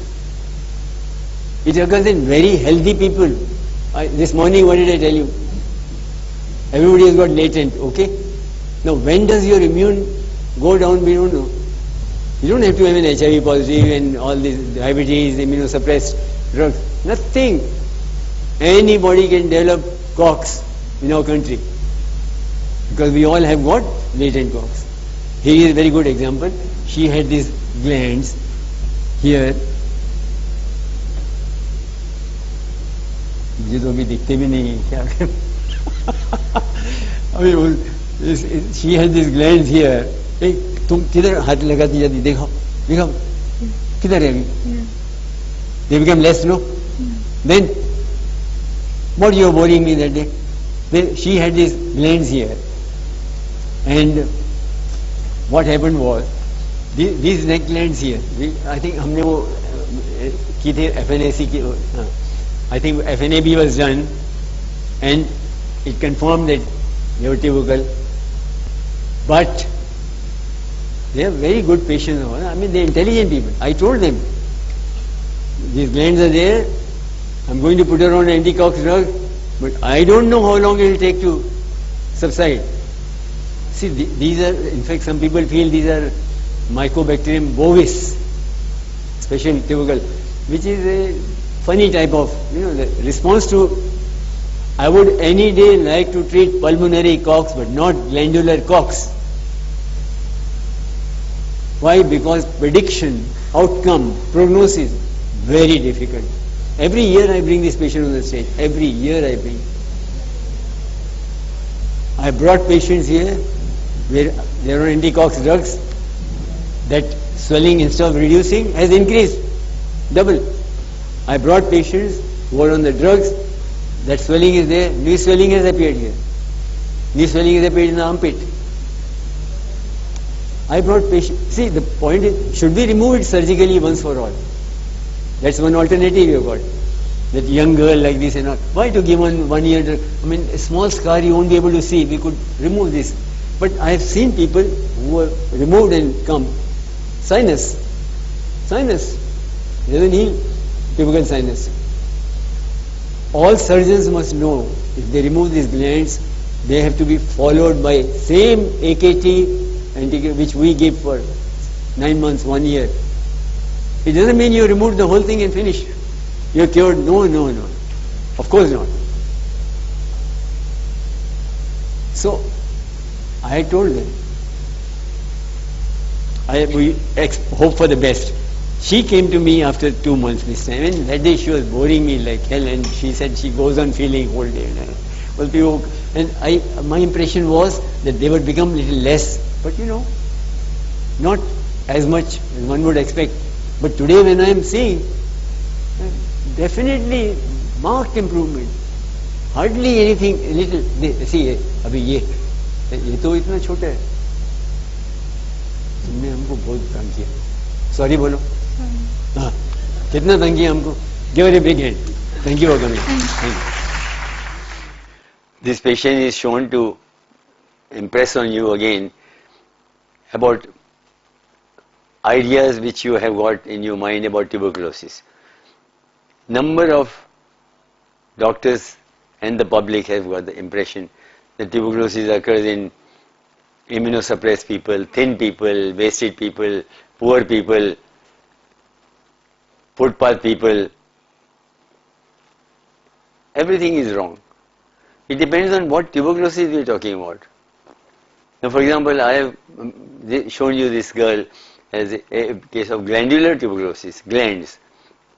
It occurs in very healthy people. This morning, what did I tell you? Everybody has got latent, okay? Now, when does your immune go down, we don't know. You don't have to have an HIV positive and all these diabetes, immunosuppressed drugs. Nothing. Anybody can develop COX in our country because we all have got latent COX. Here is a very good example. She had these glands here. मुझे तो अभी दिखते भी नहीं है क्या करें. She had these glands here. तुम किधर हाथ लगाती जाती? देखो किधर है अभी? They become less, no? Then What you were boring me that day? She had these glands here, and what happened was these neck glands here. I think हमने वो की थी FNAC की. I think FNAB was done, and it confirmed that they were tubercle. But they are very good patients. I mean, they are intelligent people. I told them, these glands are there. I'm going to put her on anti-cox drug, but I don't know how long it will take to subside. See, these are, in fact, some people feel these are Mycobacterium bovis, special tubercle, which is a funny type of, the response to. I would any day like to treat pulmonary cox, but not glandular cox. Why? Because prediction, outcome, prognosis, very difficult. Every year I bring this patient on the stage. Every year I bring. I brought patients here where there are anti-cox drugs. That swelling, instead of reducing, has increased, double. I brought patients who are on the drugs. That swelling is there. New swelling has appeared here. New swelling has appeared in the armpit. I brought patients. See, the point is, should we remove it surgically once for all? That's one alternative you have got. That young girl like this and all. Why to give 1 year? I mean, a small scar you won't be able to see. We could remove this. But I have seen people who are removed and come. Sinus. Doesn't heal tubercle sinus. All surgeons must know, if they remove these glands, they have to be followed by same AKT which we give for 9 months, 1 year. It doesn't mean you remove the whole thing and finish. You're cured. No. Of course not. So, I told them, we hope for the best. She came to me after 2 months this time, and that day she was boring me like hell, and she said she goes on feeling whole day. And my impression was that they would become little less, but not as much as one would expect. But today when I am seeing, definitely marked improvement. Hardly anything, little, see, अभी ये तो इतना छोटा है. तुमने हमको बहुत तंग किया. Sorry बोलो. हाँ, कितना तंग किया हमको. Give her a big hand. Thank you for coming. Thank you. This patient is shown to impress on you again about ideas which you have got in your mind about tuberculosis. Number of doctors and the public have got the impression that tuberculosis occurs in immunosuppressed people, thin people, wasted people, poor people, footpath people. Everything is wrong. It depends on what tuberculosis we are talking about. Now, for example, I have shown you this girl as a case of glandular tuberculosis, glands,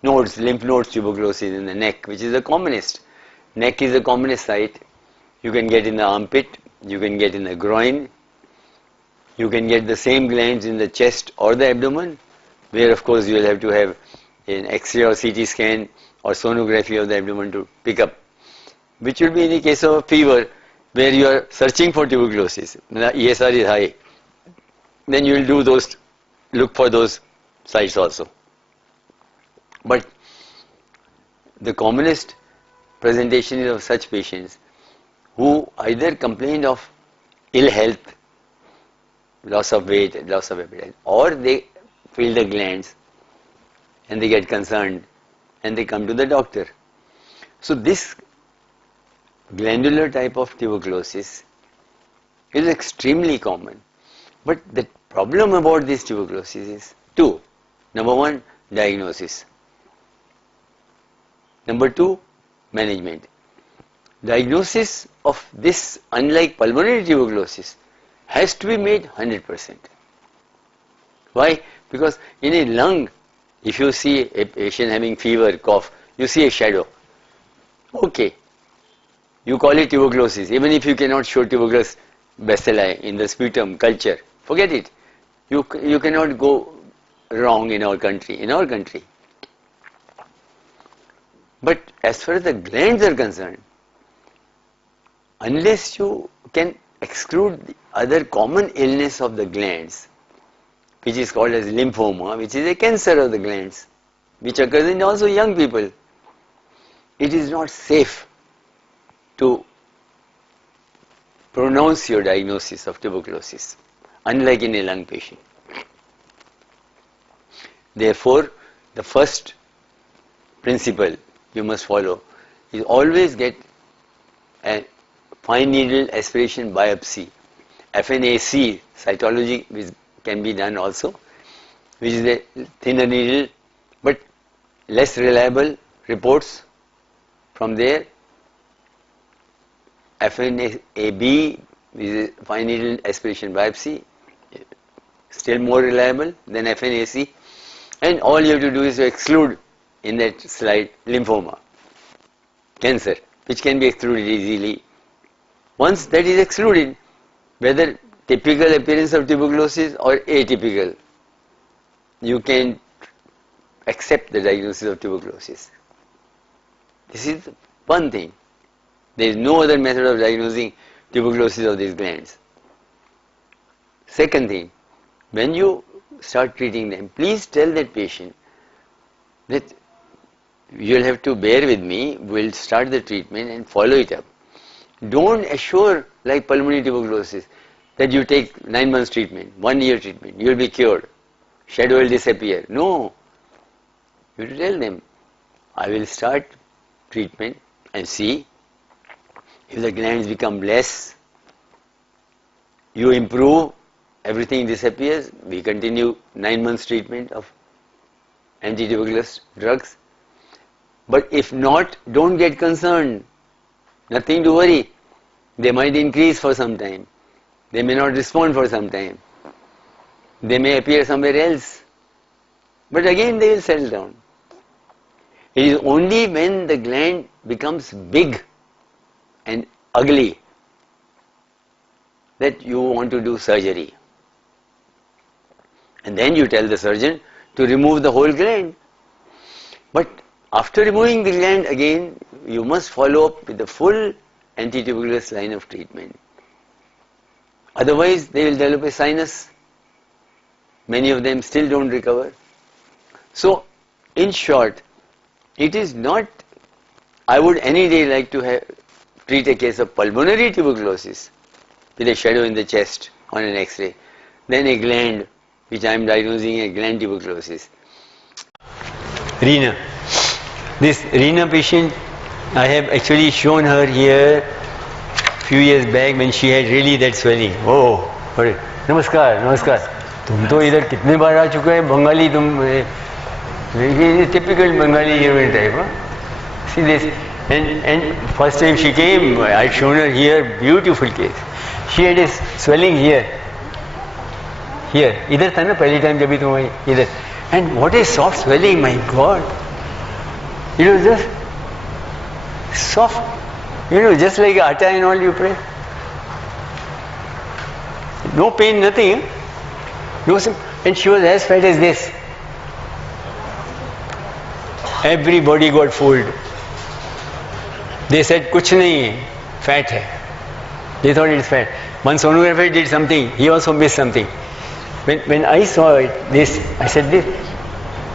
nodes, lymph nodes tuberculosis in the neck, which is the commonest. Neck is the commonest site. You can get in the armpit, you can get in the groin, you can get the same glands in the chest or the abdomen, where of course you will have to have an X-ray or CT scan or sonography of the abdomen to pick up, which will be in the case of a fever where you are searching for tuberculosis. The ESR is high. Then you will do those, look for those sites also. But the commonest presentation is of such patients who either complained of ill health, loss of weight, loss of appetite, or they feel the glands and they get concerned and they come to the doctor. So this glandular type of tuberculosis is extremely common. But the problem about this tuberculosis is two. Number one, diagnosis. Number two, management. Diagnosis of this, unlike pulmonary tuberculosis, has to be made 100%. Why? Because in a lung, if you see a patient having fever, cough, you see a shadow. Okay. You call it tuberculosis, even if you cannot show tuberculous bacilli in the sputum culture. Forget it. You cannot go wrong in our country. But as far as the glands are concerned, unless you can exclude the other common illness of the glands, which is called as lymphoma, which is a cancer of the glands, which occurs in also young people, it is not safe to pronounce your diagnosis of tuberculosis, unlike in a lung patient. Therefore, the first principle you must follow is always get a fine needle aspiration biopsy, FNAC cytology, which can be done also, which is a thinner needle but less reliable reports from there. FNAB, which is fine needle aspiration biopsy, still more reliable than FNAC, and all you have to do is to exclude in that slide lymphoma, cancer, which can be excluded easily. Once that is excluded, whether typical appearance of tuberculosis or atypical, you can accept the diagnosis of tuberculosis. This is one thing. There is no other method of diagnosing tuberculosis of these glands. Second thing, when you start treating them, please tell that patient that you will have to bear with me, we will start the treatment and follow it up. Don't assure, like pulmonary tuberculosis, that you take 9 months treatment, 1 year treatment, you will be cured, shadow will disappear. No, you have to tell them, I will start treatment and see if the glands become less, you improve, everything disappears, we continue 9 months treatment of anti-tuberculous drugs. But if not, don't get concerned, nothing to worry. They might increase for some time, they may not respond for some time, they may appear somewhere else, but again they will settle down. It is only when the gland becomes big and ugly that you want to do surgery, and then you tell the surgeon to remove the whole gland. But after removing the gland, again you must follow up with the full anti-tuberculous line of treatment. Otherwise they will develop a sinus. Many of them still don't recover. So in short, it is not, I would any day like to treat a case of pulmonary tuberculosis with a shadow in the chest on an X-ray than a gland, which I am diagnosing a gland tuberculosis. Reena. This Reena patient, I have actually shown her here few years back when she had really that swelling. Oh, namaskar, namaskar. तुम तो इधर कितने बार आ चुके हैं, बंगाली तुम, typical Bengali human type. Huh? See this, and first time she came, I had shown her here, beautiful case. She had a swelling here, इधर था ना पहली टाइम जब भी तुम आई इधर, and what a soft swelling, my God! It was just soft, just like atta and all you pray. No pain, nothing. No, and she was as fat as this. Everybody got fooled. They said कुछ नहीं है, fat है. They thought it's fat. One sonographer did something, he also missed something. When I saw it, this, I said this.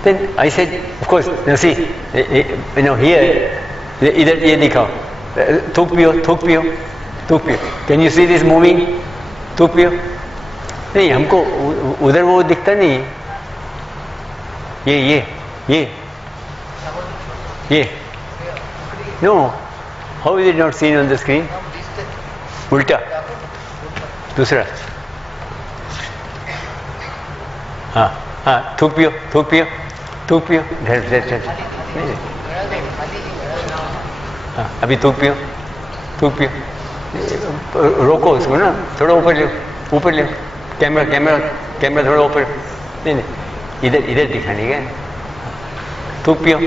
Then I said, of course, now see, here, इधर ये दिखाओ, थूक पियो. Can you see this moving? थूक पियो. नहीं, हमको उधर वो दिखता नहीं. ये. No. How is it not seen on the screen? उल्टा. दूसरा. हाँ, थूक पियो. हाँ, अभी थूक पियो. रोको उसको ना, थोड़ा ऊपर ले. कैमरा थोड़ा ऊपर. नहीं, इधर दिखाने का. थूक पियो.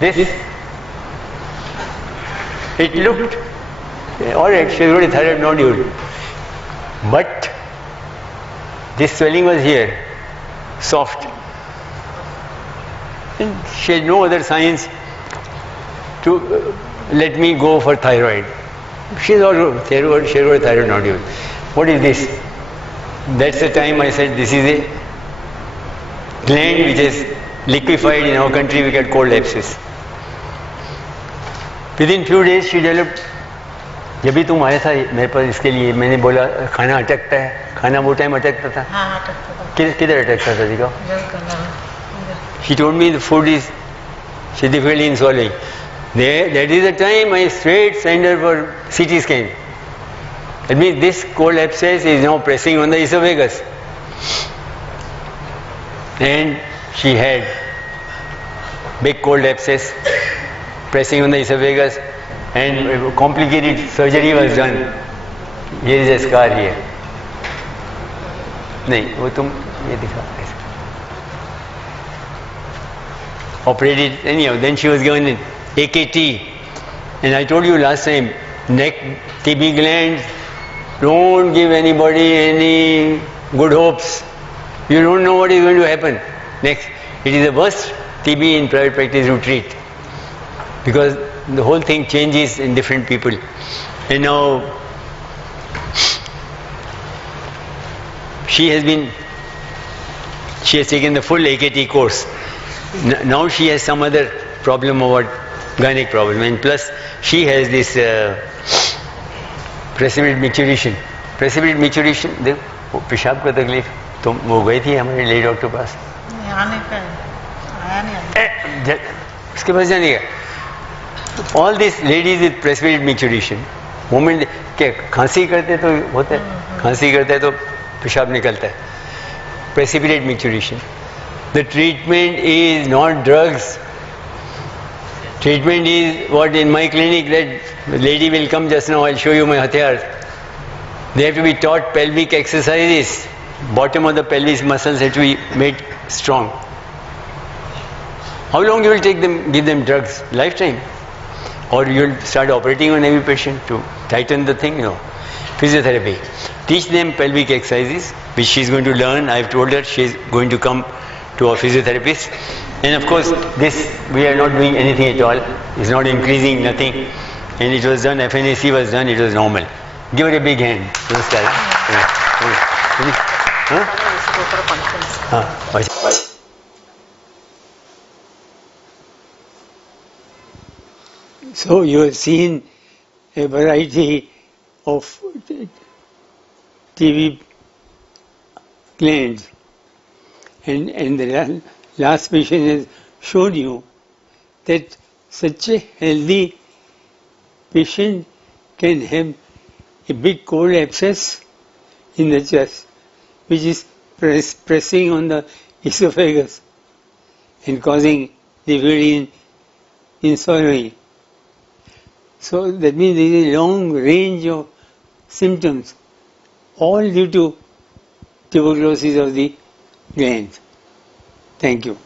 This, it looked, alright, she already thyroid nodule, but this swelling was here, soft, and she had no other signs to let me go for thyroid. She's all thyroid nodule. What is this? That's the time I said this is a gland which is liquefied. In our country we get cold abscess. Within few days she developed. जब भी तुम आया था मेरे पास इसके लिए मैंने बोला खाना अटकता है, खाना वो टाइम अटकता था। हाँ, अटकता था। किधर अटकता था दिखाओ? She told me the food is she difficulty in swallowing. That is the time I straight sent her for CT scan. That means this cold abscess is now pressing on the esophagus. And she had big cold abscess pressing on the esophagus, and complicated surgery was done. Here is a scar here. नहीं वो तुम ये दिखा operated anyhow. Then she was given AKT, and I told you last time, neck TB glands, don't give anybody any good hopes. You don't know what is going to happen next. It is the worst TB in private practice to treat, because the whole thing changes in different people. And now she has taken the full AKT course. Now she has some other problem about gynec problem, and plus she has this precipitated maturation. Precipitated maturation, देखो पेशाब का तकलीफ, तुम वो गई थी हमारे lady doctor पास? आने का आया नहीं उसके पास जाने का. All these ladies with precipitated maturation, moment क्या खांसी करते तो होता है, खांसी करते है तो पेशाब निकलता है. Precipitated maturation. The treatment is not drugs. Treatment is what in my clinic, that lady will come just now, I'll show you my hatiyar. They have to be taught pelvic exercises. Bottom of the pelvis muscles have to be made strong. How long you will take them, give them drugs? Lifetime. Or you will start operating on every patient to tighten the thing? No. Physiotherapy. Teach them pelvic exercises, which she is going to learn. I have told her she is going to come to our physiotherapist. And of course, this we are not doing anything at all. It's not increasing, nothing. And it was done, FNAC was done, it was normal. Give her a big hand. Namaskar. So you have seen a variety of TB glands, and the last patient has shown you that such a healthy patient can have a big cold abscess in the chest, which is pressing on the esophagus and causing difficulty in swallowing. So that means there is a long range of symptoms, all due to tuberculosis of the glands. Thank you.